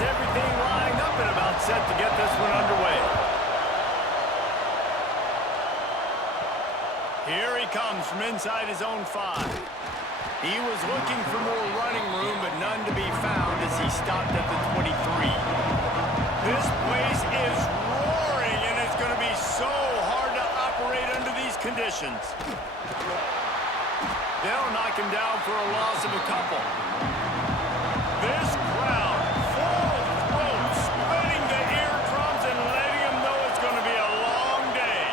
gets everything lined up and about set to get this one underway. Here he comes from inside his own 5. He was looking for more running room, but none to be found as he stopped at the 23. This place is roaring, and it's going to be so hard to operate under these conditions. They'll knock him down for a loss of a couple. This crowd, full throat, splitting the eardrums and letting him know it's going to be a long day.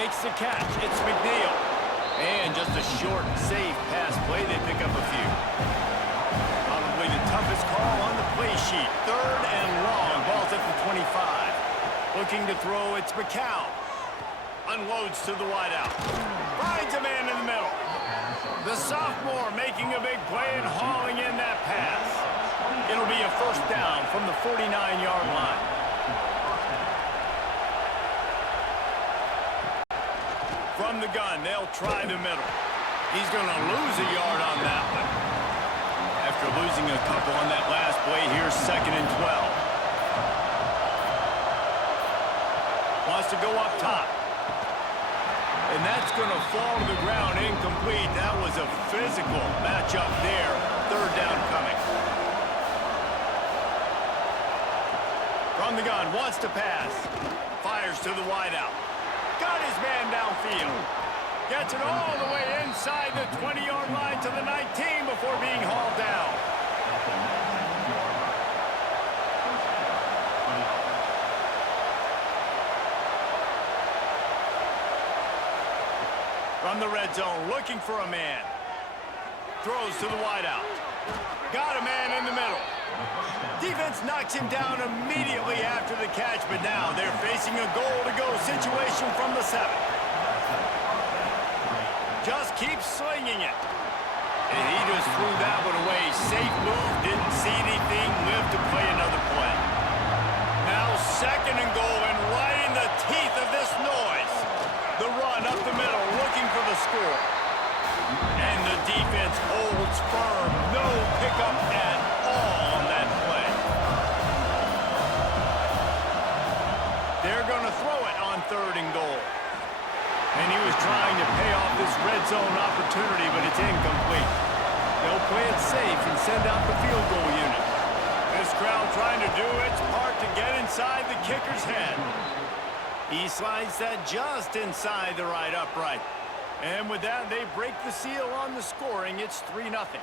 Makes the catch. It's McNeal. And just a short, safe pass play. They pick up a few. Probably the toughest call on the play sheet. 3rd and long. Ball's at the 25. Looking to throw, it's McCown. Unloads to the wideout. Finds a man in the middle. The sophomore making a big play and hauling in that pass. It'll be a first down from the 49-yard line. From the gun, they'll try the middle. He's going to lose a yard on that one. After losing a couple on that last play, here's 2nd and 12. Wants to go up top. And that's going to fall to the ground incomplete. That was a physical matchup there. 3rd down coming. From the gun, wants to pass. Fires to the wideout. Got his man downfield. Gets it all the way inside the 20-yard line to the 19 before being hauled down. From the red zone, looking for a man. Throws to the wideout. Got a man in the middle. Defense knocks him down immediately after the catch, but now they're facing a goal-to-go situation from the 7. Just keeps slinging it. And he just threw that one away. Safe move, didn't see anything, lived to play another play. Now 2nd and goal, and right in the teeth of this noise. The run up the middle, looking for the score. And the defense holds firm. No pickup at all on that play. They're going to throw it on 3rd and goal. And he was trying to pay off this red zone opportunity, but it's incomplete. They'll play it safe and send out the field goal unit. This crowd trying to do its part to get inside the kicker's head. He slides that just inside the right upright. And with that, they break the seal on the scoring. It's 3-0.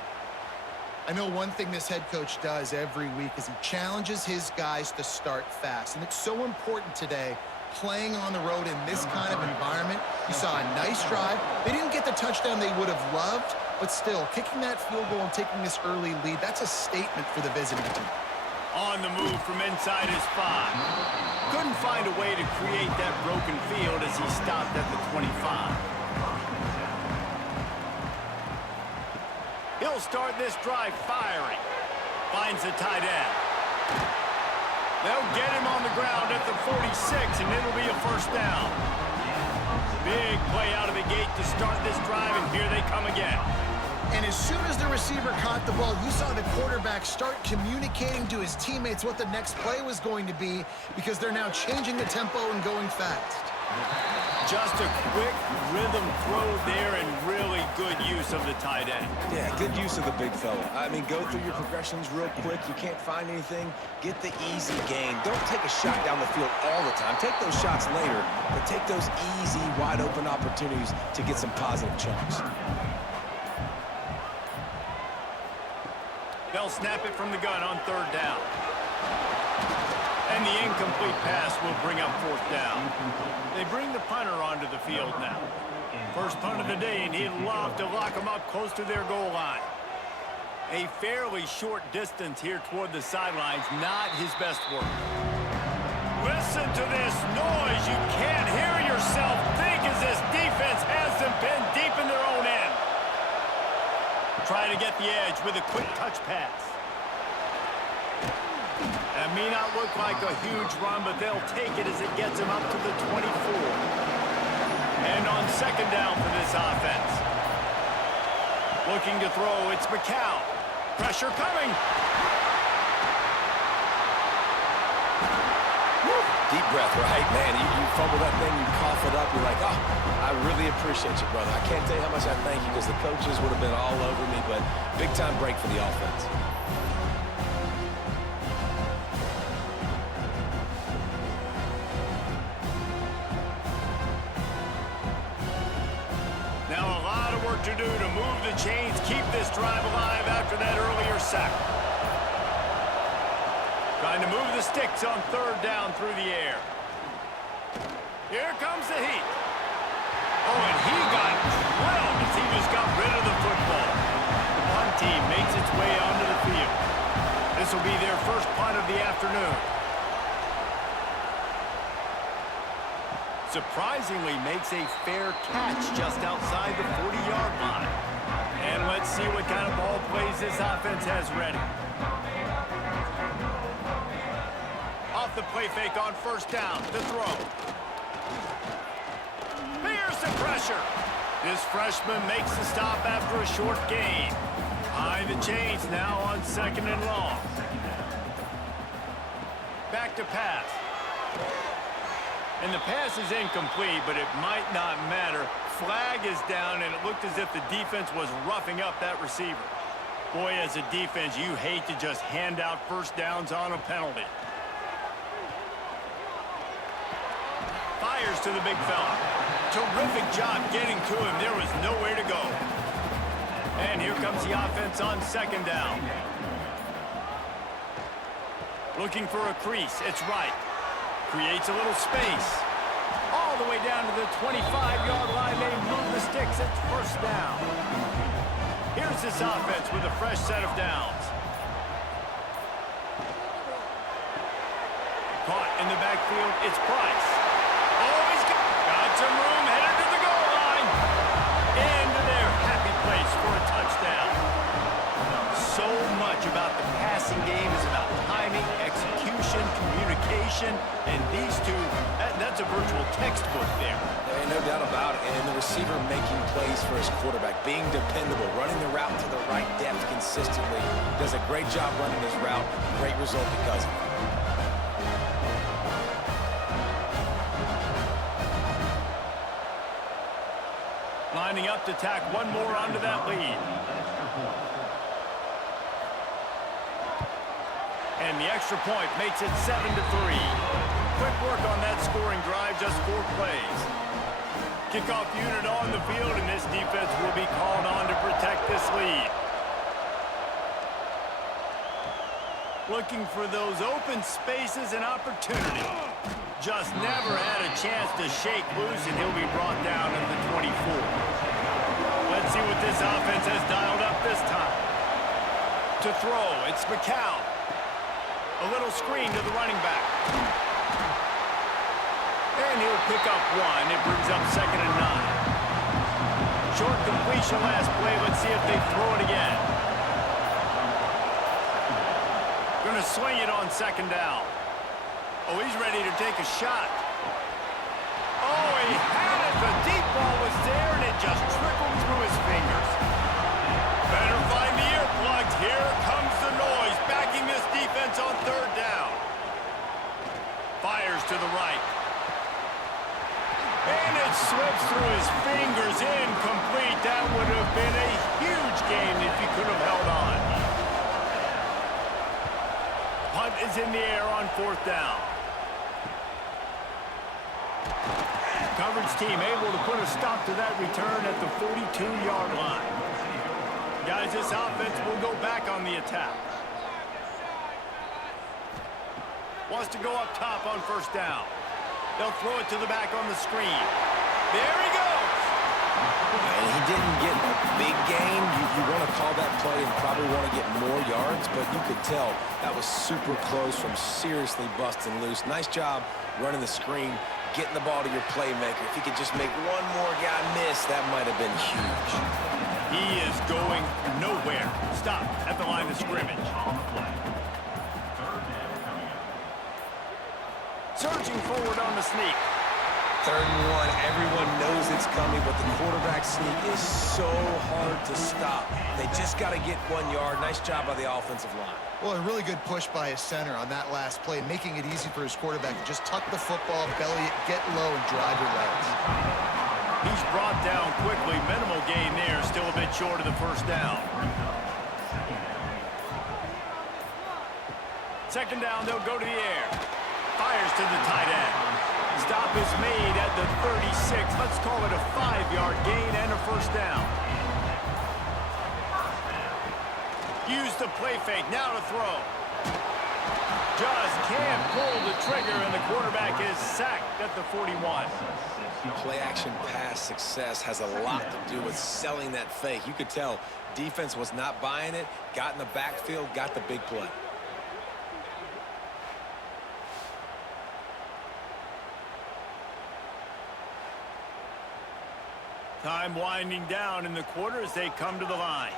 I know one thing this head coach does every week is he challenges his guys to start fast. And it's so important today, playing on the road in this kind of environment. You saw a nice drive. They didn't get the touchdown they would have loved, but still, kicking that field goal and taking this early lead, that's a statement for the visiting team. On the move from inside his 5. Couldn't find a way to create that broken field as he stopped at the 25. He'll start this drive firing. Finds the tight end. They'll get him on the ground at the 46, and it'll be a first down. Big play out of the gate to start this drive, and here they come again. And as soon as the receiver caught the ball, you saw the quarterback start communicating to his teammates what the next play was going to be, because they're now changing the tempo and going fast. Just a quick rhythm throw there and really good use of the tight end. Yeah, good use of the big fella. I mean, go through your progressions real quick. You can't find anything. Get the easy gain. Don't take a shot down the field all the time. Take those shots later, but take those easy, wide-open opportunities to get some positive chunks. They'll snap it from the gun on 3rd down. And the incomplete pass will bring up 4th down. They bring the punter onto the field now. First punt of the day, and he'd love to lock them up close to their goal line. A fairly short distance here toward the sidelines, not his best work. Listen to this noise. You can't hear yourself think as this defense has them pinned deep in their own end. Try to get the edge with a quick touch pass. That may not look like a huge run, but they'll take it as it gets them up to the 24. And on 2nd down for this offense. Looking to throw, it's McCown. Pressure coming. Deep breath, right? Man, you fumble that thing, you cough it up, you're like, oh, I really appreciate you, brother. I can't tell you how much I thank you because the coaches would have been all over me, but big-time break for the offense. Now a lot of work to do to move the chains, keep this drive alive after that earlier sack. Trying to move the sticks on third down through the air. Here comes the heat. Oh, and he got drilled as he just got rid of the football. The punt team makes its way onto the field. This will be their first punt of the afternoon. Surprisingly makes a fair catch just outside the 40-yard line. And let's see what kind of ball plays this offense has ready. Off the play fake on first down, the throw. Here's the pressure. This freshman makes the stop after a short gain. High the chains now on second and long. Back to pass. And the pass is incomplete, but it might not matter. Flag is down, and it looked as if the defense was roughing up that receiver. Boy, as a defense, you hate to just hand out first downs on a penalty. Fires to the big fella. Terrific job getting to him. There was nowhere to go. And here comes the offense on second down. Looking for a crease. It's right. Creates a little space. All the way down to the 25-yard line. They move the sticks. It's first down. Here's this offense with a fresh set of downs. Caught in the backfield. It's Price. Oh, he's got some room. Headed to the goal line. Into their happy place for a touchdown. So much about the passing game is about timing, execution, communication, and these two, that's a virtual textbook there. There ain't no doubt about it. And the receiver making plays for his quarterback, being dependable, running the route to the right depth consistently. Does a great job running his route. Great result because of it. Lining up to tack one more onto that lead. And the extra point makes it 7-3. Quick work on that scoring drive, just 4 plays. Kickoff unit on the field, and this defense will be called on to protect this lead. Looking for those open spaces and opportunity. Just never had a chance to shake loose, and he'll be brought down at the 24. Let's see what this offense has dialed up this time. To throw, it's McCown. A little screen to the running back. And he'll pick up one. It brings up 2nd and 9. Short completion last play. Let's see if they throw it again. Going to swing it on 2nd down. Oh, he's ready to take a shot. Oh, he had it. The deep ball was there, and it just trickled through his fingers. Better find the earplugs. Here comes the noise, backing this defense on 3rd down. Fires to the right. And it slips through his fingers, incomplete. That would have been a huge gain if he could have held on. Punt is in the air on 4th down. Coverage team able to put a stop to that return at the 42-yard line. Guys, this offense will go back on the attack. Wants to go up top on 1st down. They'll throw it to the back on the screen. There he goes. And he didn't get a big gain. You want to call that play and probably want to get more yards, but you could tell that was super close from seriously busting loose. Nice job running the screen, getting the ball to your playmaker. If he could just make one more guy miss, that might have been huge. He is going nowhere. Stop at the line of scrimmage. Surging forward on the sneak. 3rd and 1. Everyone knows it's coming, but the quarterback sneak is so hard to stop. They just got to get 1 yard. Nice job by the offensive line. Well, a really good push by his center on that last play, making it easy for his quarterback to just tuck the football, belly it, get low, and drive your legs. He's brought down quickly. Minimal gain there, still a bit short of the first down. Second down, they'll go to the air. Fires to the tight end. Stop is made at the 36. Let's call it a 5-yard gain and a first down. Use the play fake, now to throw. Just can't pull the trigger, and the quarterback is sacked at the 41. Play-action pass success has a lot to do with selling that fake. You could tell defense was not buying it, got in the backfield, got the big play. Time winding down in the quarter as they come to the line.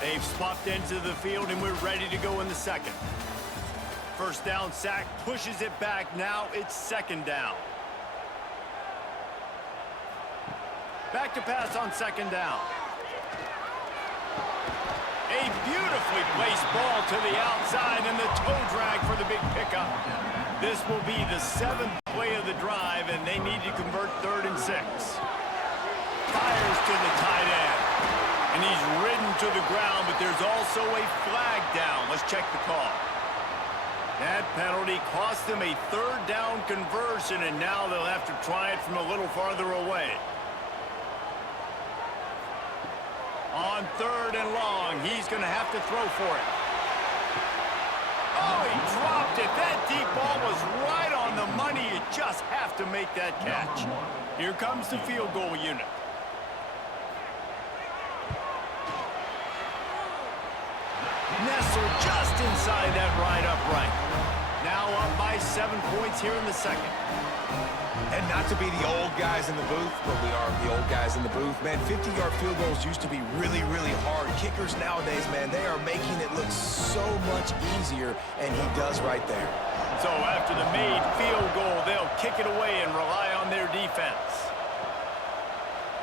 They've swapped into the field, and we're ready to go in the second. First down sack, pushes it back. Now it's second down. Back to pass on second down. A beautifully placed ball to the outside, and the toe drag for the big pickup. This will be the 7th play of the drive, and they need to convert 3rd and 6. Fires to the tight end. And he's ridden to the ground, but there's also a flag down. Let's check the call. That penalty cost them a 3rd down conversion, and now they'll have to try it from a little farther away. On 3rd and long, he's going to have to throw for it. Oh, he dropped it. That deep ball was right on the money. You just have to make that catch. Here comes the field goal unit. Nestled just inside that right upright. Now up by 7 points here in the second. And not to be the old guys in the booth, but we are the old guys in the booth. Man, 50-yard field goals used to be really, really hard. Kickers nowadays, man, they are making it look so much easier, and he does right there. So after the made field goal, they'll kick it away and rely on their defense.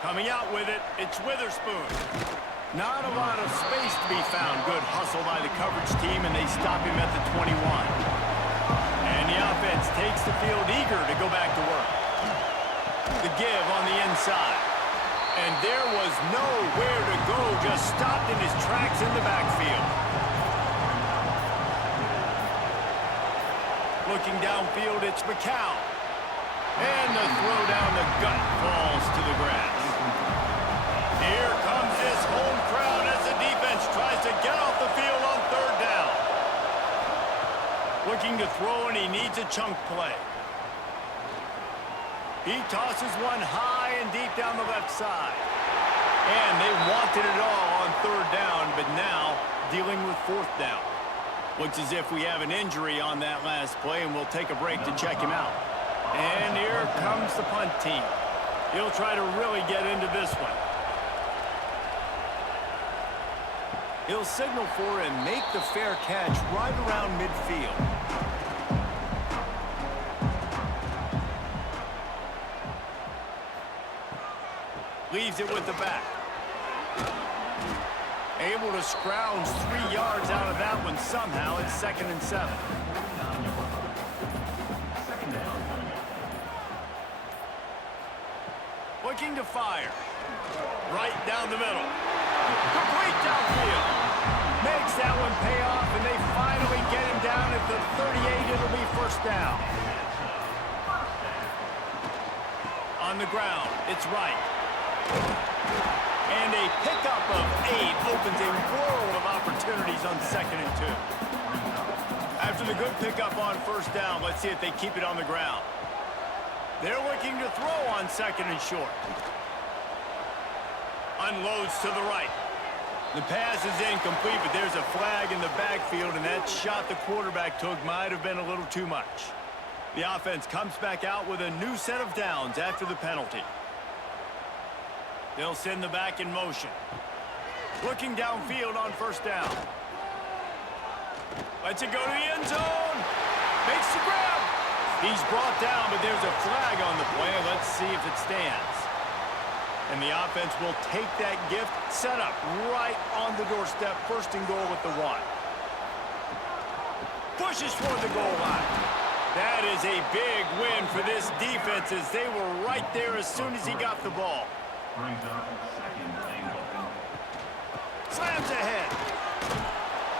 Coming out with it, it's Witherspoon. Not a lot of space to be found. Good hustle by the coverage team, and they stop him at the 21. And the offense takes the field eager to go back to work. The give on the inside. And there was nowhere to go, just stopped in his tracks in the backfield. Looking downfield, it's McCown. And the throw down the gut falls to the grass. Here comes this home crowd as the defense tries to get off the field on 3rd down. Looking to throw, and he needs a chunk play. He tosses one high and deep down the left side. And they wanted it all on 3rd down, but now dealing with 4th down. Looks as if we have an injury on that last play, and we'll take a break to check him out. And here comes the punt team. He'll try to really get into this one. He'll signal for and make the fair catch right around midfield. Leaves it with the back. Able to scrounge 3 yards out of that one somehow. It's 2nd and 7. Looking to fire. Right down the middle. Complete downfield. Makes that one pay off, and they finally get him down at the 38. It'll be 1st down. On the ground, it's right. And a pickup of 8 opens a world of opportunities on 2nd and 2. After the good pickup on 1st down, let's see if they keep it on the ground. They're looking to throw on 2nd and short. Unloads to the right. The pass is incomplete, but there's a flag in the backfield, and that shot the quarterback took might have been a little too much. The offense comes back out with a new set of downs after the penalty. They'll send the back in motion. Looking downfield on 1st down. Lets it go to the end zone. Makes the grab. He's brought down, but there's a flag on the play. Let's see if it stands. And the offense will take that gift, set up right on the doorstep. First and goal with the 1. Pushes for the goal line. That is a big win for this defense as they were right there as soon as he got the ball. Slams ahead.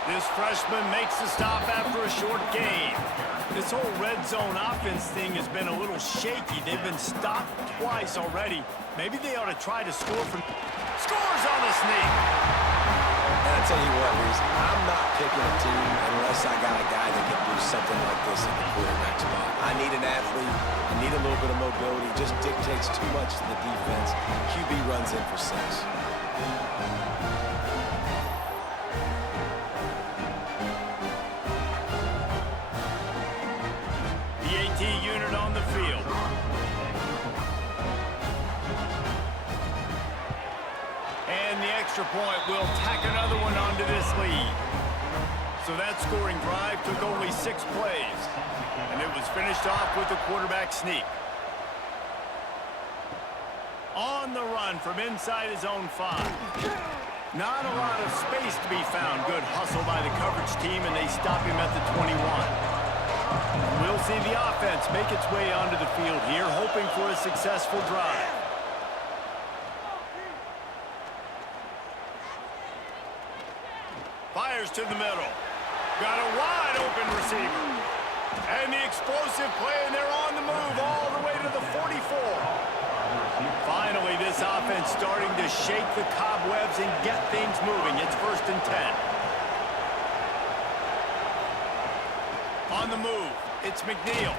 This freshman makes the stop after a short gain. This whole red zone offense thing has been a little shaky. They've been stopped twice already. Maybe they ought to try to score from... Scores on the sneak. And I tell you what, Reese, I'm not picking a team unless I got a guy that can do something like this in the quarterback spot. I need an athlete. I need a little bit of mobility. It just dictates too much to the defense. QB runs in for 6. The AT unit on the field. And the extra point will tack another one onto this lead. So that scoring drive took only 6 plays. And it was finished off with a quarterback sneak. On the run from inside his own 5. Not a lot of space to be found. Good hustle by the coverage team, and they stop him at the 21. We'll see the offense make its way onto the field here, hoping for a successful drive. Fires to the middle. Got a wide open receiver. And the explosive play, and they're on the move all the way to the 44. Finally, this offense starting to shake the cobwebs and get things moving. It's 1st and 10. On the move, it's McNeal.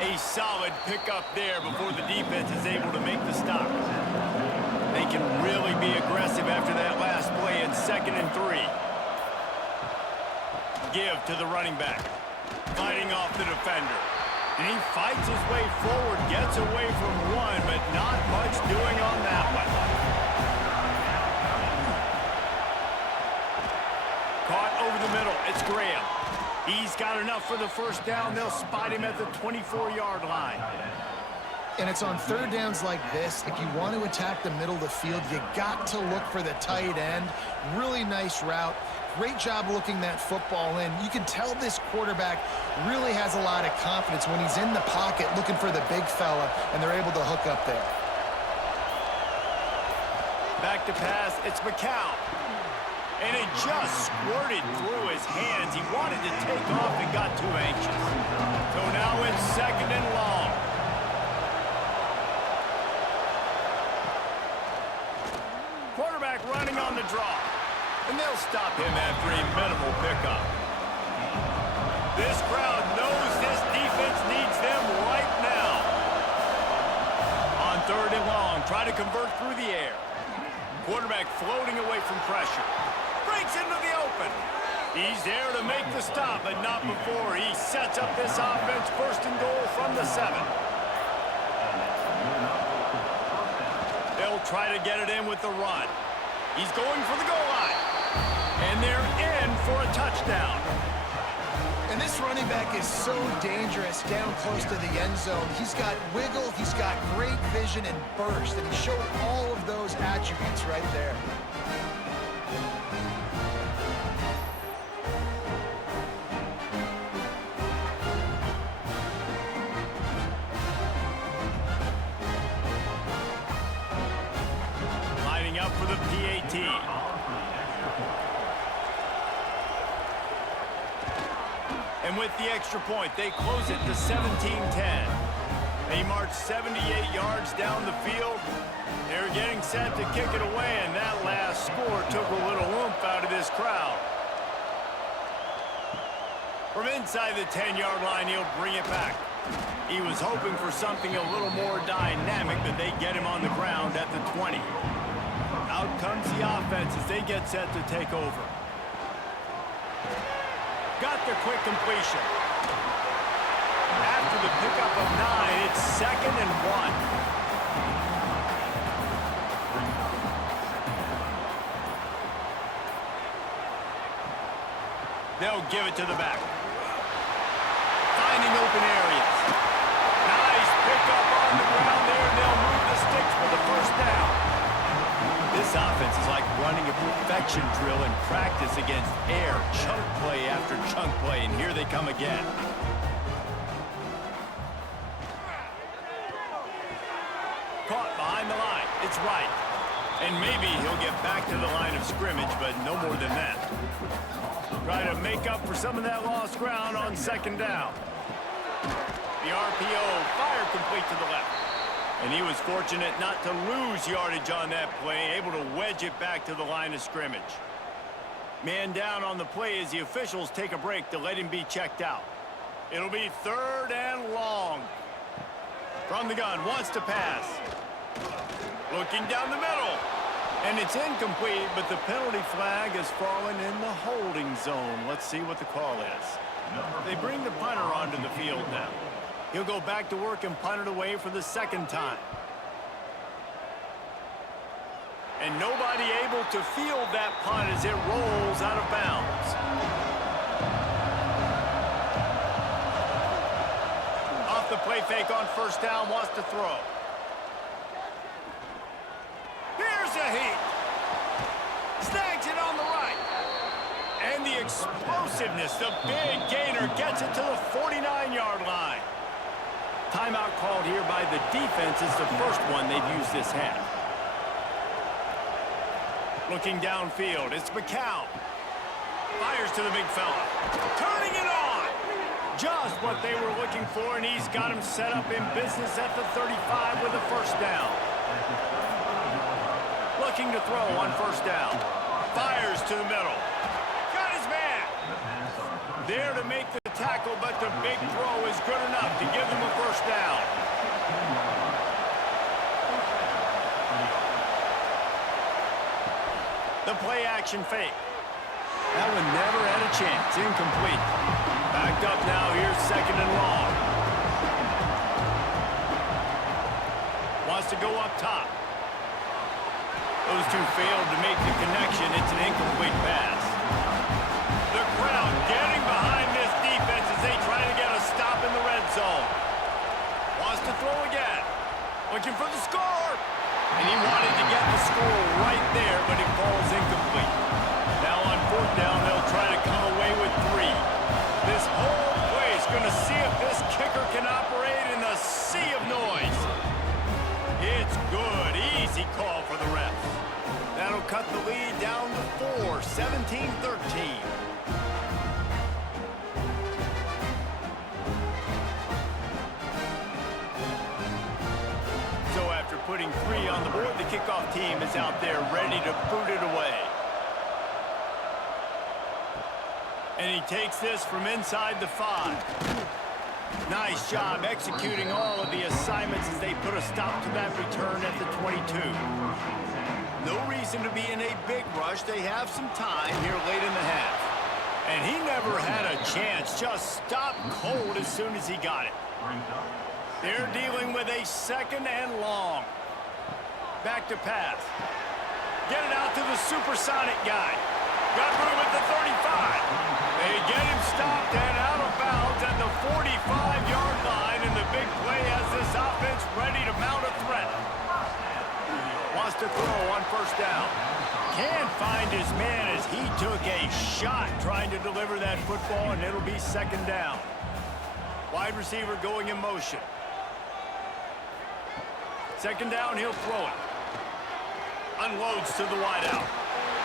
A solid pickup there before the defense is able to make the stop. They can really be aggressive after that last play in 2nd and 3. Give to the running back. Fighting off the defender. And he fights his way forward, gets away from one, but not much doing on that one. Caught over the middle. It's Graham. He's got enough for the first down. They'll spot him at the 24-yard line. And it's on 3rd downs like this. If you want to attack the middle of the field, you got to look for the tight end. Really nice route. Great job looking that football in. You can tell this quarterback really has a lot of confidence when he's in the pocket looking for the big fella, and they're able to hook up there. Back to pass, it's McCown. And it just squirted through his hands. He wanted to take off and got too anxious. So now it's 2nd and long. Quarterback running on the draw. And they'll stop him after a minimal pickup. This crowd knows this defense needs them right now. On 3rd and long, try to convert through the air. Quarterback floating away from pressure. Breaks into the open. He's there to make the stop, but not before he sets up this offense. 1st and goal from the 7. They'll try to get it in with the run. He's going for the goal line. And they're in for a touchdown. And this running back is so dangerous down close to the end zone. He's got wiggle, he's got great vision and burst, and he showed all of those attributes right there. Lining up for the PAT. And with the extra point, they close it to 17-10. They march 78 yards down the field. They're getting set to kick it away, and that last score took a little oomph out of this crowd. From inside the 10-yard line, he'll bring it back. He was hoping for something a little more dynamic, but they get him on the ground at the 20. Out comes the offense as they get set to take over. Got the quick completion. After the pickup of 9, it's 2nd and 1. They'll give it to the back. Finding open areas. play-action drill in practice against air, chunk play after chunk play, and here they come again. Caught behind the line. It's right. And maybe he'll get back to the line of scrimmage, but no more than that. Try to make up for some of that lost ground on second down. The RPO, fire complete to the left. And he was fortunate not to lose yardage on that play, able to wedge it back to the line of scrimmage. Man down on the play as the officials take a break to let him be checked out. It'll be 3rd and long. From the gun, wants to pass. Looking down the middle. And it's incomplete, but the penalty flag has fallen in the holding zone. Let's see what the call is. They bring the punter onto the field now. He'll go back to work and punt it away for the 2nd time. And nobody able to field that punt as it rolls out of bounds. Off the play fake on 1st down, wants to throw. Here's a heat. Snags it on the right. And the explosiveness, the big gainer, gets it to the 49-yard line. Timeout called here by the defense. It's the first one they've used this half. Looking downfield, it's McCown. Fires to the big fella. Turning it on. Just what they were looking for, and he's got him set up in business at the 35 with a 1st down. Looking to throw on 1st down. Fires to the middle. Got his man. There to make the tackle, but the big throw is good enough to give them a 1st down. The play action fake. That one never had a chance. Incomplete. Backed up now. Here's 2nd and long. Wants to go up top. Those two failed to make the connection. It's an incomplete pass. The crowd getting behind this defense as they try to get a stop in the red zone. Wants to throw again. Looking for the score. And he wanted to get the score right there, but it falls incomplete. Now on 4th down, they'll try to come away with 3. This whole place going to see if this kicker can operate in the sea of noise. It's good. Easy call for the refs. That'll cut the lead down to 4, 17-13. So after putting 3 on the board, the kickoff team is out there ready to boot it away. And he takes this from inside the 5. Nice job executing all of the assignments as they put a stop to that return at the 22. No reason to be in a big rush. They have some time here late in the half. And he never had a chance. Just stopped cold as soon as he got it. They're dealing with a 2nd and long. Back to pass. Get it out to the supersonic guy. Got room at the 35. They get him stopped and out of bounds at the 45-yard line, and the big play has this offense ready to mount a threat. Wants to throw on 1st down. Can't find his man as he took a shot trying to deliver that football, and it'll be 2nd down. Wide receiver going in motion. 2nd down, he'll throw it. Unloads to the wideout.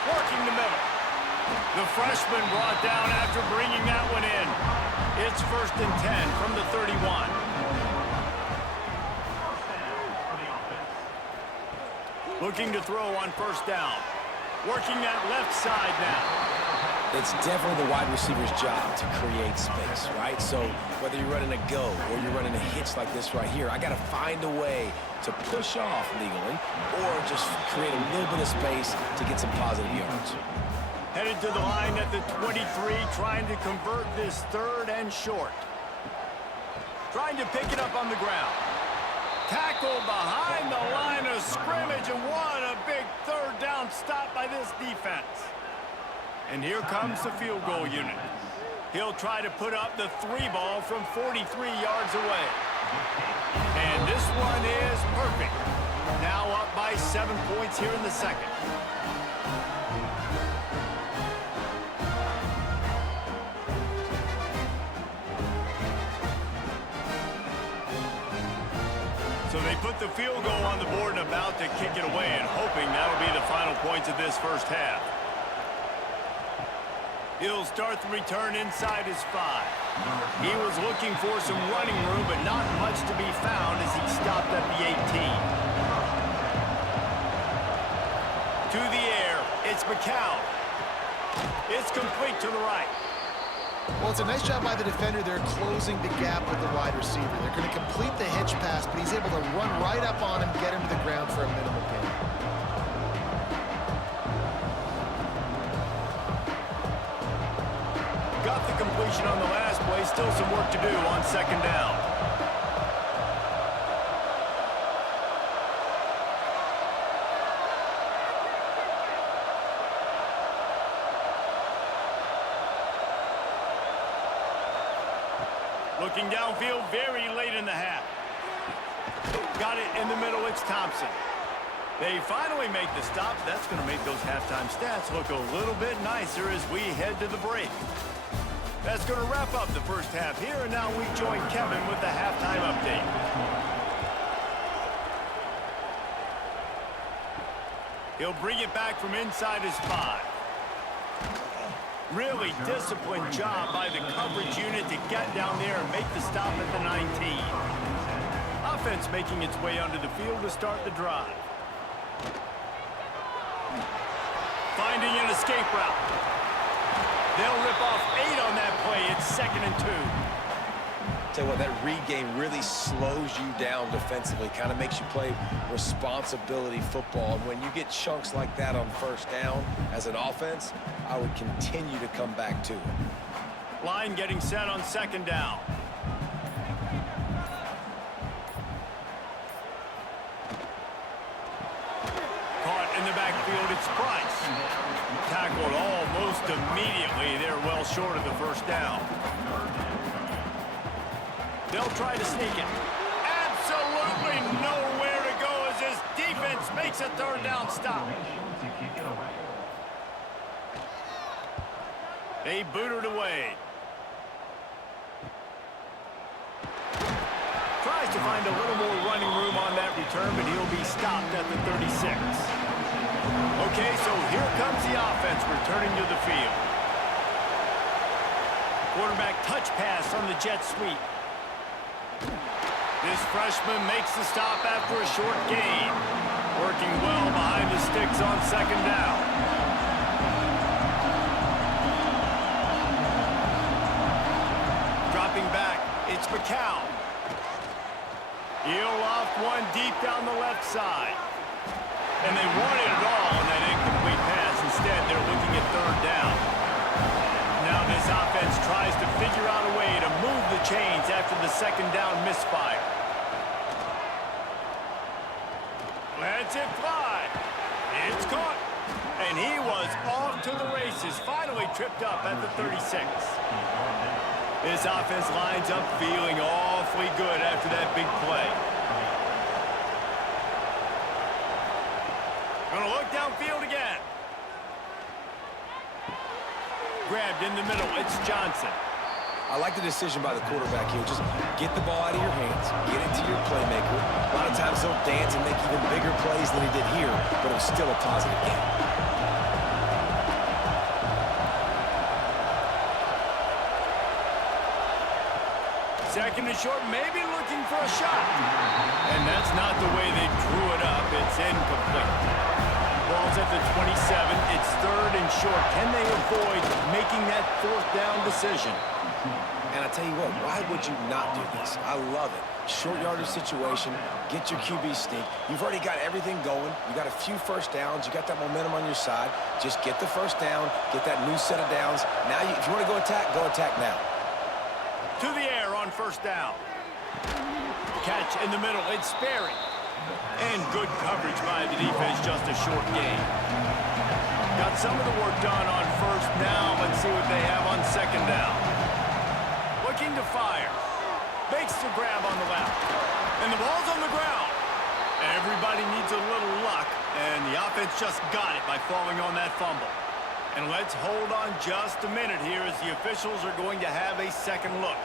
Working the middle. The freshman brought down after bringing that one in. It's 1st and 10 from the 31. Looking to throw on 1st down. Working that left side now. It's definitely the wide receiver's job to create space, right? So whether you're running a go or you're running a hitch like this right here, I got to find a way to push off legally or just create a little bit of space to get some positive yards. Headed to the line at the 23, trying to convert this 3rd and short. Trying to pick it up on the ground. Tackle behind the line of scrimmage, and what a big 3rd down stop by this defense. And here comes the field goal unit. He'll try to put up the 3 ball from 43 yards away. And this one is perfect. Now up by 7 points here in the second. So they put the field goal on the board and about to kick it away, and hoping that'll be the final points of this first half. He'll start the return inside his 5. He was looking for some running room, but not much to be found as he stopped at the 18. To the air, it's McCown. It's complete to the right. Well, it's a nice job by the defender. They're closing the gap with the wide receiver. They're going to complete the hitch pass, but he's able to run right up on him, get him to the ground for a minimal gain. Got the completion on the last play. Still some work to do on second down. Looking downfield very late in the half. Got it in the middle. It's Thompson. They finally make the stop. That's going to make those halftime stats look a little bit nicer as we head to the break. That's going to wrap up the first half here, and now we join Kevin with the halftime update. He'll bring it back from inside his 5. Really disciplined job by the coverage unit to get down there and make the stop at the 19. Offense making its way onto the field to start the drive. Finding an escape route. They'll rip off 8 on that play. It's 2nd and 2. Tell you what, that read game really slows you down defensively, kind of makes you play responsibility football. And when you get chunks like that on first down as an offense, I would continue to come back to it. Line getting set on second down. Caught in the backfield, it's Price. Tackled almost immediately. They're well short of the first down. They'll try to sneak it. Absolutely nowhere to go as his defense makes a third down stop. They boot it away. Tries to find a little more running room on that return, but he'll be stopped at the 36. Okay, so here comes the offense returning to the field. Quarterback touch pass on the jet sweep. This freshman makes the stop after a short gain. Working well behind the sticks on second down. Dropping back, it's McCown. He'll loft one deep down the left side. And they wanted it all on that incomplete pass. Instead, they're looking at third down. Now this offense tries to figure out a way to move the chains after the second down misfire. Lets it fly. It's caught. And he was off to the races. Finally tripped up at the 36. This offense lines up feeling awfully good after that big play. Gonna look downfield again. Grabbed in the middle, it's Johnson. I like the decision by the quarterback here. Just get the ball out of your hands, get it to your playmaker. A lot of times he'll dance and make even bigger plays than he did here, but it was still a positive game. Second and short, maybe looking for a shot. And that's not the way they drew it up. It's incomplete. Ball's at the 27. It's third and short. Can they avoid making that fourth down decision? And I tell you what, why would you not do this? I love it. Short yardage situation, get your QB sneak. You've already got everything going. You got a few first downs. You got that momentum on your side. Just get the first down, get that new set of downs. Now, if you want to go attack now. To the air on first down. Catch in the middle, it's Sperry. And good coverage by the defense, just a short gain. Got some of the work done on first. Now let's see what they have on second down. Looking to fire. Makes the grab on the left. And the ball's on the ground. Everybody needs a little luck, and the offense just got it by falling on that fumble. And let's hold on just a minute here as the officials are going to have a second look.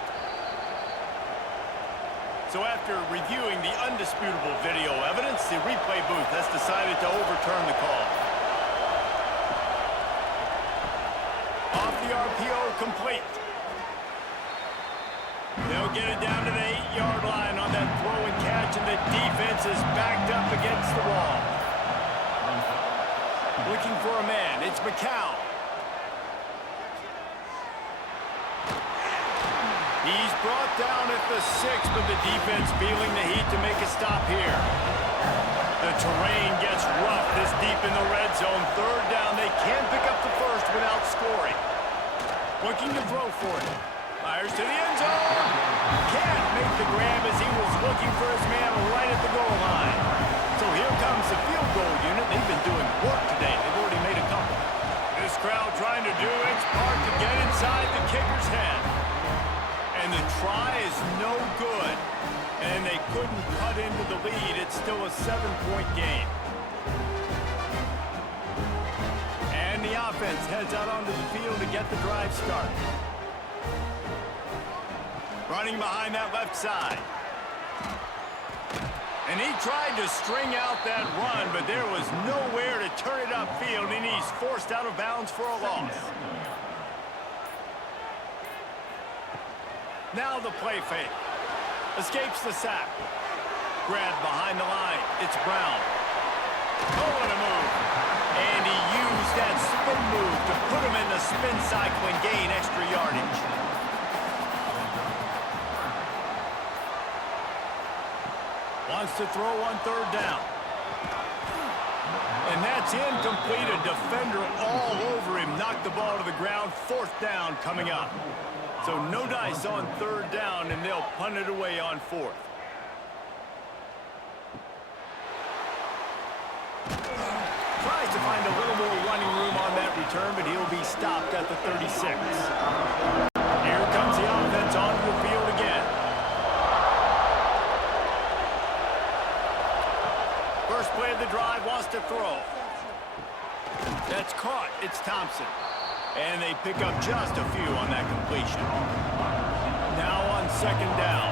So after reviewing the undisputable video evidence, the replay booth has decided to overturn the call. Off the RPO, complete. They'll get it down to the 8-yard line on that throw and catch, and the defense is backed up against the wall. Looking for a man, it's McCown. He's brought down at the 6, but the defense feeling the heat to make a stop here. The terrain gets rough this deep in the red zone. Third down, they can't pick up the first without scoring. Looking to throw for it. Fires to the end zone. Can't make the grab as he was looking for his man right at the goal line. So here comes the field goal unit. They've been doing work today. They've already made a couple. This crowd trying to do its part to get inside the kicker's head. And the try is no good. And they couldn't cut into the lead. It's still a 7-point game. And the offense heads out onto the field to get the drive started. Running behind that left side. And he tried to string out that run, but there was nowhere to turn it upfield, and he's forced out of bounds for a loss. Now the play fake. Escapes the sack. Grabbed behind the line. It's Brown. Oh, what a move. And he used that spin move to put him in the spin cycle and gain extra yardage. Wants to throw on third down. And that's incomplete. A defender all over him. Knocked the ball to the ground. Fourth down coming up. So no dice on third down, and they'll punt it away on fourth. Tries to find a little more running room on that return, but he'll be stopped at the 36. Here comes the offense onto the field again. First play of the drive, wants to throw. That's caught. It's Thompson. And they pick up just a few on that completion. Now on second down.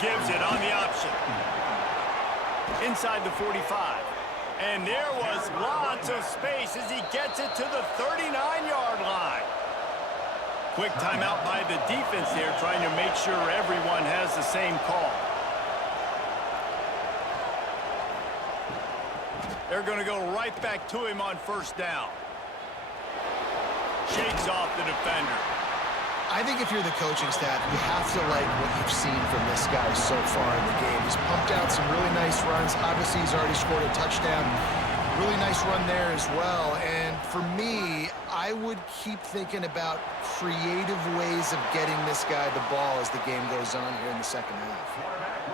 Gives it on the option. Inside the 45. And there was lots of space as he gets it to the 39-yard line. Quick timeout by the defense there, trying to make sure everyone has the same call. They're going to go right back to him on first down. Shakes off the defender. I think if you're the coaching staff, you have to like what you've seen from this guy so far in the game. He's pumped out some really nice runs. Obviously, he's already scored a touchdown. Really nice run there as well. And for me, I would keep thinking about creative ways of getting this guy the ball as the game goes on here in the second half.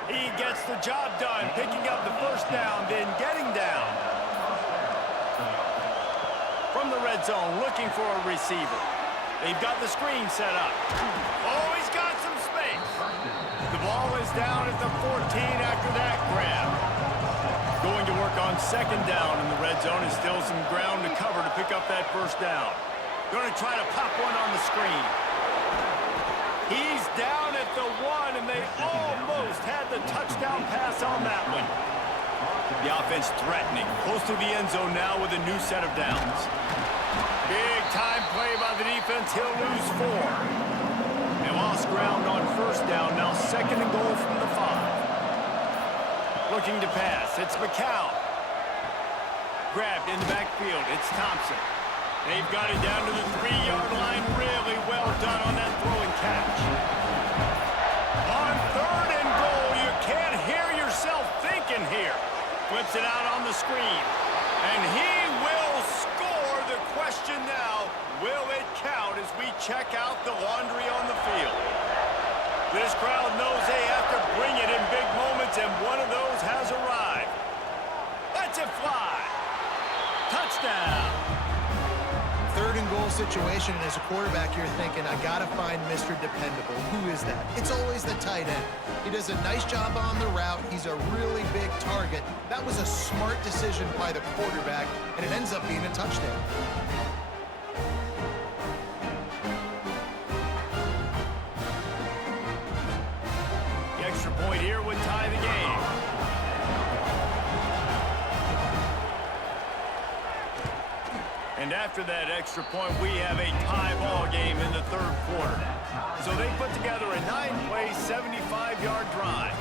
He gets the job done, picking up the first down, then getting down. From the red zone, looking for a receiver. They've got the screen set up. Oh, he's got some space. The ball is down at the 14 after that grab. Going to work on second down in the red zone, and still some ground to cover to pick up that first down. Going to try to pop one on the screen. He's down at the 1, and they almost had the touchdown pass on that one. The offense threatening, close to the end zone now with a new set of downs. Big time play by the defense. He'll lose 4. They lost ground on first down. Now second and goal from the 5. Looking to pass. It's McCown. Grabbed in the backfield. It's Thompson. They've got it down to the 3-yard line. Really well done on that throw and catch. On third and goal, you can't hear yourself thinking here. Flips it out on the screen. And he will score. The question now, will it count as we check out the laundry on the field? This crowd knows they have to bring it in big moments, and one of those has arrived. Let's it fly. Touchdown. 3rd and goal situation, and as a quarterback, you're thinking, I got to find Mr. Dependable. Who is that? It's always the tight end. He does a nice job on the route. He's a really big target. That was a smart decision by the quarterback, and it ends up being a touchdown. The extra point here would tie the game. And after that extra point, we have a tie ball game in the third quarter. So they put together a 9-play, 75-yard drive.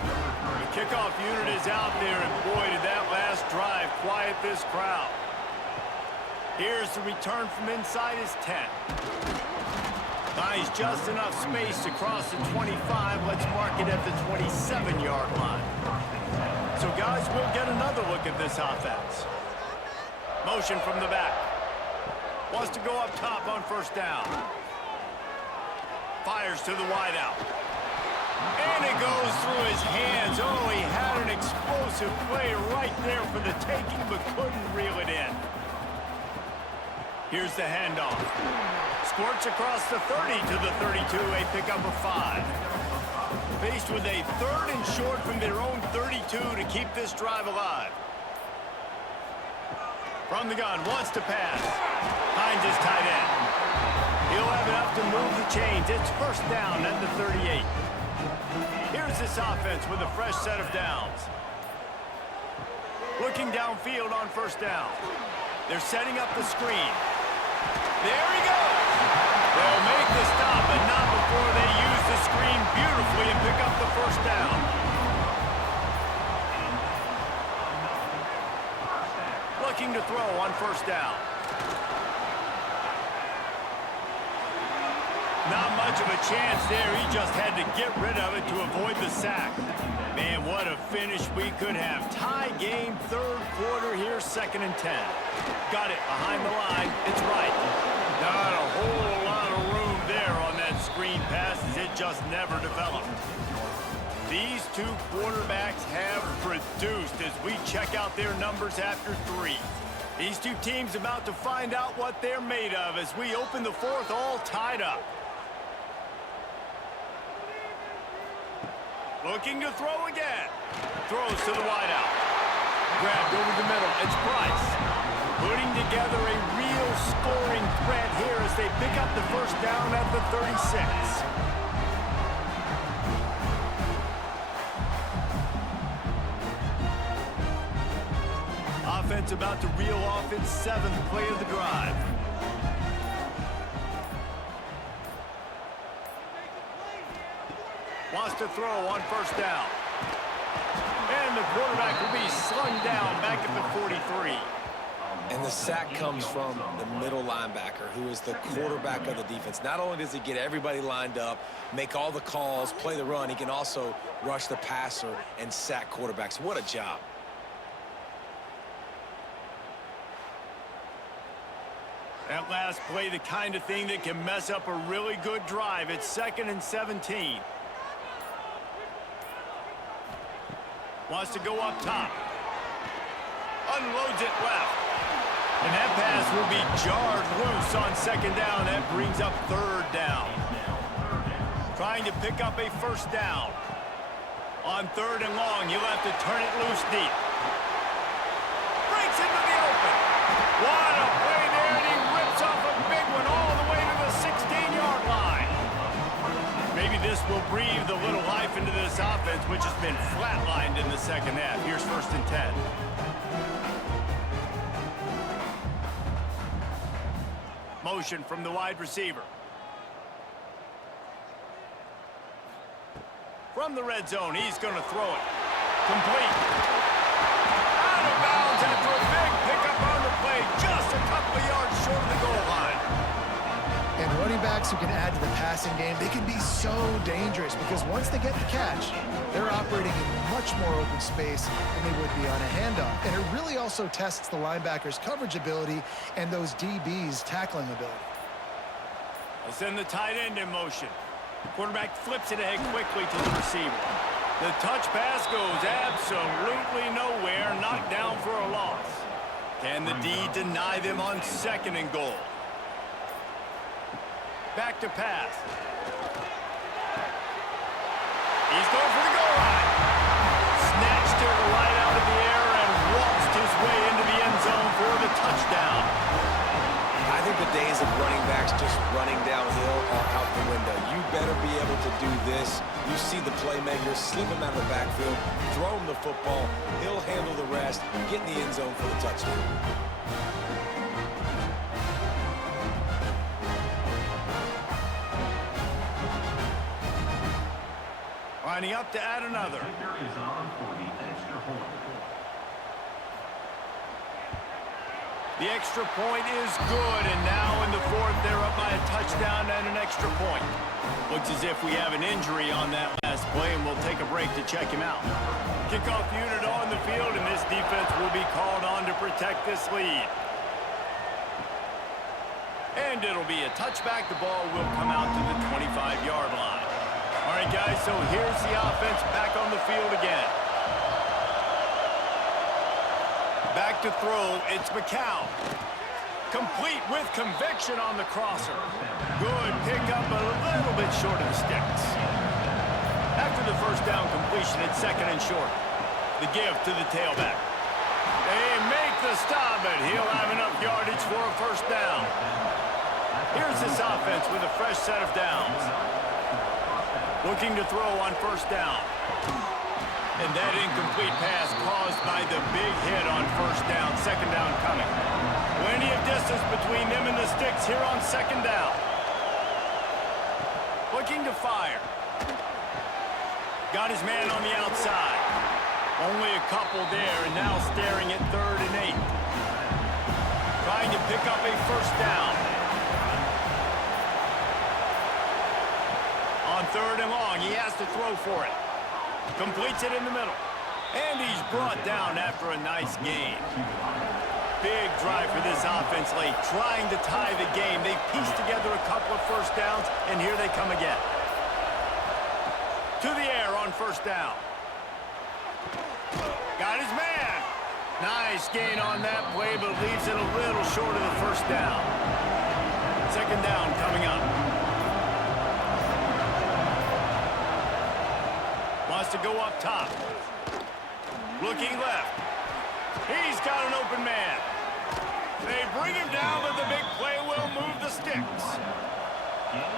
The kickoff unit is out there, and boy, did that last drive quiet this crowd. Here's the return from inside his 10. Finds just enough space to cross the 25. Let's mark it at the 27-yard line. So, guys, we'll get another look at this offense. Motion from the back. Wants to go up top on first down. Fires to the wideout. And it goes through his hands. Oh, he had an explosive play right there for the taking, but couldn't reel it in. Here's the handoff. Squirts across the 30 to the 32, a pickup of 5. Faced with a 3rd and short from their own 32 to keep this drive alive. From the gun, wants to pass. Finds his tight end. He'll have enough to move the chains. It's first down at the 38. Here's this offense with a fresh set of downs. Looking downfield on first down. They're setting up the screen. There he goes. They'll make the stop, but not before they use the screen beautifully and pick up the first down. Looking to throw on first down. Not much of a chance there. He just had to get rid of it to avoid the sack. Man, what a finish we could have. Tie game, third quarter here, 2nd and 10. Got it behind the line. It's right. Not a whole lot of room there on that screen pass as it just never developed. These two quarterbacks have produced as we check out their numbers after 3. These two teams about to find out what they're made of as we open the fourth all tied up. Looking to throw again. Throws to the wideout. Grabbed over the middle. It's Price. Putting together a real scoring threat here as they pick up the first down at the 36. Offense about to reel off its 7th play of the drive. Wants to throw on first down. And the quarterback will be slung down back at the 43. And the sack comes from the middle linebacker, who is the quarterback of the defense. Not only does he get everybody lined up, make all the calls, play the run, he can also rush the passer and sack quarterbacks. What a job. That last play, the kind of thing that can mess up a really good drive. It's 2nd and 17. Wants to go up top. Unloads it left. And that pass will be jarred loose on 2nd down. That brings up 3rd down. Trying to pick up a first down. On 3rd and long, you'll have to turn it loose deep. Breaks into the open. What a play there, and he rips off a big one all the way to the 16-yard line. Maybe this will breathe a little life into this offense, which has been flatlined in the 2nd half. Here's 1st and 10. Motion from the wide receiver. From the red zone, he's going to throw it. Complete. Out of bounds after a big pickup on the play, just a couple of yards short of the goal line. And running backs who can add to the passing game, they can be so dangerous because once they get the catch, they're operating in much more open space than they would be on a handoff. And it really also tests the linebackers' coverage ability and those DBs' tackling ability. They'll send the tight end in motion. Quarterback flips it ahead quickly to the receiver. The touch pass goes absolutely nowhere, knocked down for a loss. Can the D deny them on 2nd and goal? Back to pass. He's going for the goal line. Snatched it right out of the air and waltzed his way into the end zone for the touchdown. I think the days of running backs just running downhill are out the window. You better be able to do this. You see the playmaker, slip him out of the backfield, throw him the football, he'll handle the rest, get in the end zone for the touchdown. Lining up to add another. The extra point is good, and now in the fourth, they're up by a touchdown and an extra point. Looks as if we have an injury on that last play, and we'll take a break to check him out. Kickoff unit on the field, and this defense will be called on to protect this lead. And it'll be a touchback. The ball will come out to the 25-yard line. All right, guys, so here's the offense back on the field again. Back to throw, it's McCown. Complete with conviction on the crosser. Good pickup, but a little bit short of the sticks. After the first down completion, it's second and short. The give to the tailback. They make the stop, but he'll have enough yardage for a first down. Here's this offense with a fresh set of downs. Looking to throw on first down. And that incomplete pass caused by the big hit on first down. Second down coming. Plenty of distance between them and the sticks here on second down. Looking to fire. Got his man on the outside. Only a couple there, and now staring at 3rd and 8. Trying to pick up a first down. On 3rd and long, he has to throw for it. Completes it in the middle. And he's brought down after a nice gain. Big drive for this offense late, trying to tie the game. They've pieced together a couple of first downs, and here they come again. To the air on first down. Got his man. Nice gain on that play, but leaves it a little short of the first down. Second down coming up. Wants to go up top. Looking left. He's got an open man. They bring him down, but the big play will move the sticks.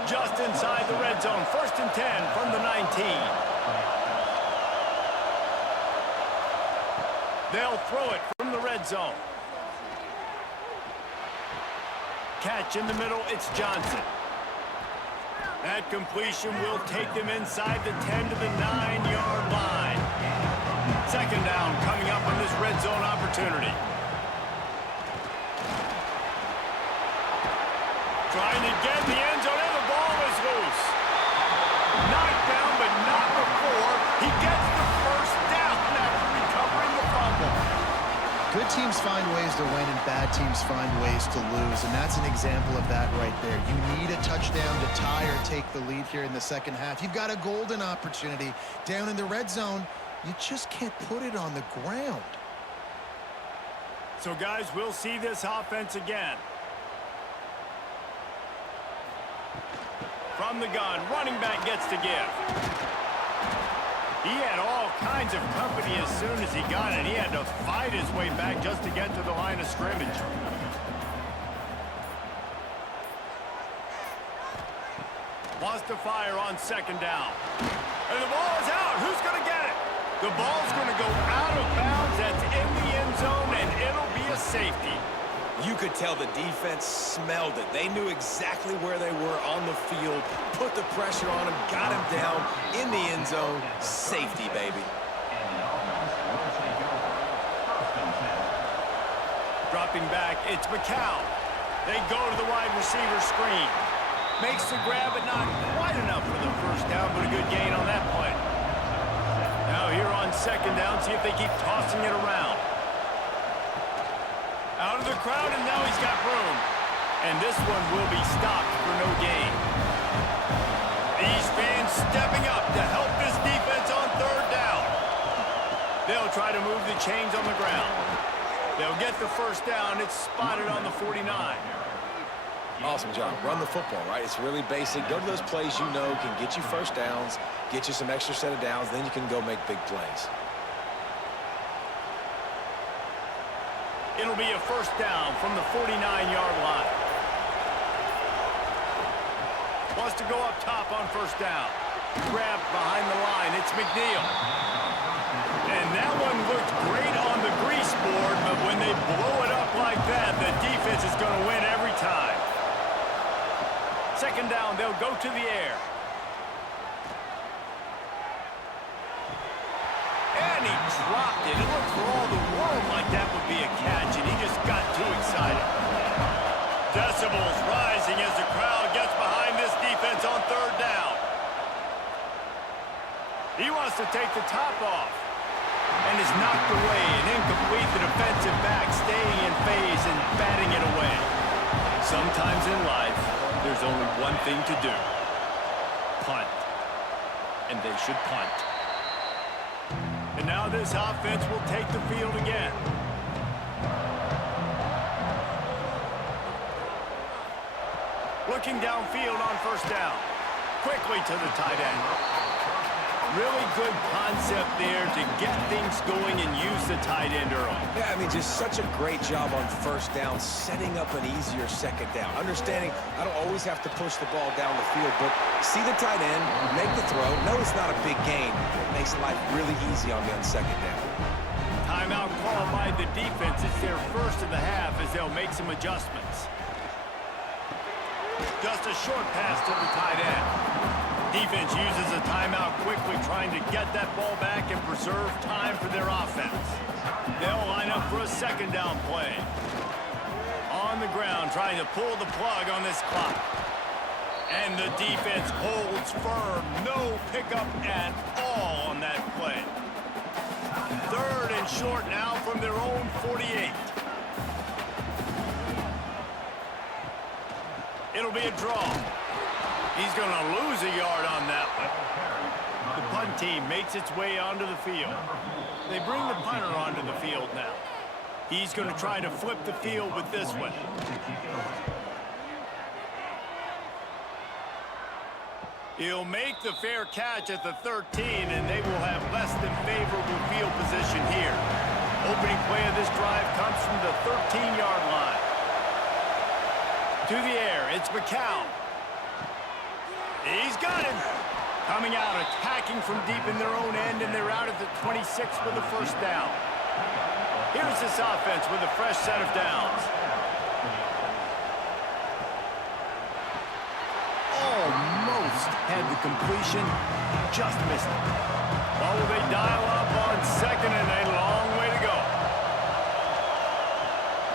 Just inside the red zone. 1st and 10 from the 19. They'll throw it from the red zone. Catch in the middle. It's Johnson. That completion will take them inside the 10 to the 9-yard line. Second down coming up on this red zone opportunity. Trying to get in the end zone, and the ball is loose. Knocked down, but not before he gets the first down after recovering the fumble. Good teams find ways to win and bad teams find ways to lose, and that's an example of that right there. You need a touchdown to tie or take the lead here in the second half. You've got a golden opportunity down in the red zone. You just can't put it on the ground. So, guys, we'll see this offense again. From the gun, running back gets to give. He had all kinds of company as soon as he got it. He had to fight his way back just to get to the line of scrimmage. Wants to fire on second down. And the ball is out. Who's going to get it? The ball's going to go out of bounds. That's in the end zone, and it'll be a safety. You could tell the defense smelled it. They knew exactly where they were on the field, put the pressure on him, got him down in the end zone. Safety, baby. Dropping back, it's McCown. They go to the wide receiver screen. Makes the grab, but not quite enough for the first down, but a good gain on that play. Now here on second down, see if they keep tossing it around. Out of the crowd, and now he's got room. And this one will be stopped for no gain. These fans stepping up to help this defense on third down. They'll try to move the chains on the ground. They'll get the first down. It's spotted on the 49. Awesome job. Run the football, right? It's really basic. Go to those plays you know can get you first downs, get you some extra set of downs, then you can go make big plays. It'll be a first down from the 49-yard line. Wants to go up top on first down. Grabbed behind the line. It's McNeal. And that one looked great on the grease board, but when they blow it up like that, the defense is going to win every time. Second down, they'll go to the air. And he dropped it. It looked for all the world like that would be a catch, and he just got too excited. Decibels rising as the crowd gets behind this defense on third down. He wants to take the top off. And is knocked away and incomplete. The defensive back staying in phase and batting it away. Sometimes in life, there's only one thing to do. Punt. And they should punt. And now this offense will take the field again. Looking downfield on first down. Quickly to the tight end. Really good concept there to get things going and use the tight end early. Yeah, I mean, just such a great job on first down, setting up an easier second down. Understanding I don't always have to push the ball down the field, but see the tight end, make the throw. No, it's not a big gain. It makes life really easy on me on second down. Timeout called by the defense. It's their first of the half as they'll make some adjustments. Just a short pass to the tight end. Defense uses a timeout quickly, trying to get that ball back and preserve time for their offense. They'll line up for a second down play. On the ground, trying to pull the plug on this clock. And the defense holds firm. No pickup at all on that play. Third and short now from their own 48. It'll be a draw. He's going to lose a yard on that one. The punt team makes its way onto the field. They bring the punter onto the field now. He's going to try to flip the field with this one. He'll make the fair catch at the 13, and they will have less than favorable field position here. Opening play of this drive comes from the 13-yard line. To the air, it's McCown. He's got him. Coming out, attacking from deep in their own end, and they're out at the 26 for the first down. Here's this offense with a fresh set of downs. Almost had the completion, just missed it. Oh, they dial up on second, and a long way to go.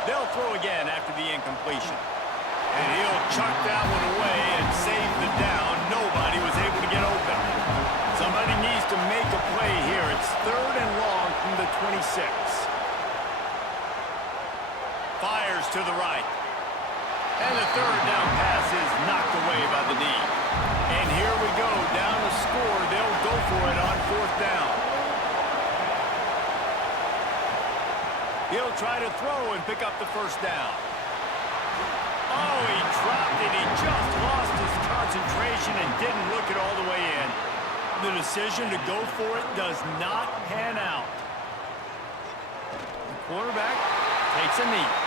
They'll throw again after the incompletion. And he'll chuck that one away and save the down. Nobody was able to get open. Somebody needs to make a play here. It's third and long from the 26. Fires to the right. And the third down pass is knocked away by the knee. And here we go, down a score. They'll go for it on fourth down. He'll try to throw and pick up the first down. Oh, he dropped it. He just lost his concentration and didn't look it all the way in. The decision to go for it does not pan out. The quarterback takes a knee.